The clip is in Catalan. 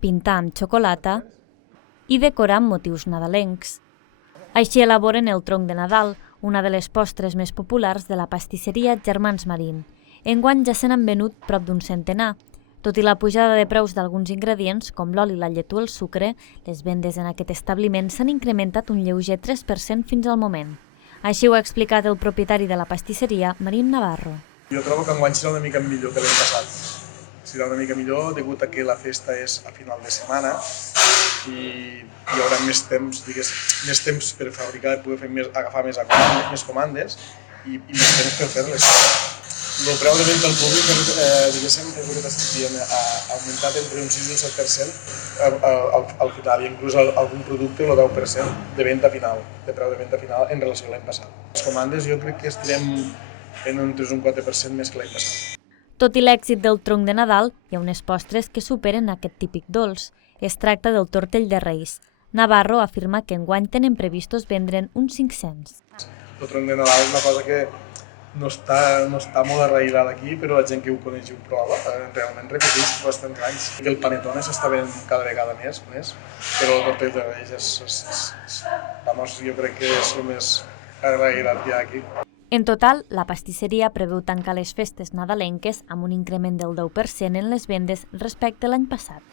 pintar amb xocolata i decorar amb motius nadalencs. Així elaboren el tronc de Nadal, una de les postres més populars de la pastisseria Germans Marín. Enguany ja se n'han venut prop d'un centenar. Tot i la pujada de preus d'alguns ingredients, com l'oli, la llet o el sucre, les vendes en aquest establiment s'han incrementat un lleuger 3% fins al moment. Així ho ha explicat el propietari de la pastisseria, Marín Navarro. Jo trobo que enguany serà una mica millor que l'any passat. Serà una mica millor degut a que la festa és a final de setmana i hi haurà més temps per fabricar, poder agafar més comandes i més temps per fer-les. El preu de venda al públic, diguéssim, és el que t'estic dient, ha augmentat entre un 6 i un 7% al final, i inclús algun producte el 10% de venda final, de preu de venda final en relació a l'any passat. Les comandes jo crec que estarem en un 3 o un 4% més que l'any passat. Tot i l'èxit del tronc de Nadal, hi ha unes postres que superen aquest típic dolç. Es tracta del tortell de Reis. Navarro afirma que enguany tenen previstos vendre'n uns 500. El tronc de Nadal és una cosa que no està molt arraïlada aquí, però la gent que ho coneix i ho prova realment repeteix bastants anys. El panetone s'està venent cada vegada més, però el tortell de Reis jo crec que és el més arraïlat que hi ha aquí. En total, la pastisseria preveu tancar les festes nadalenques amb un increment del 10% en les vendes respecte a l'any passat.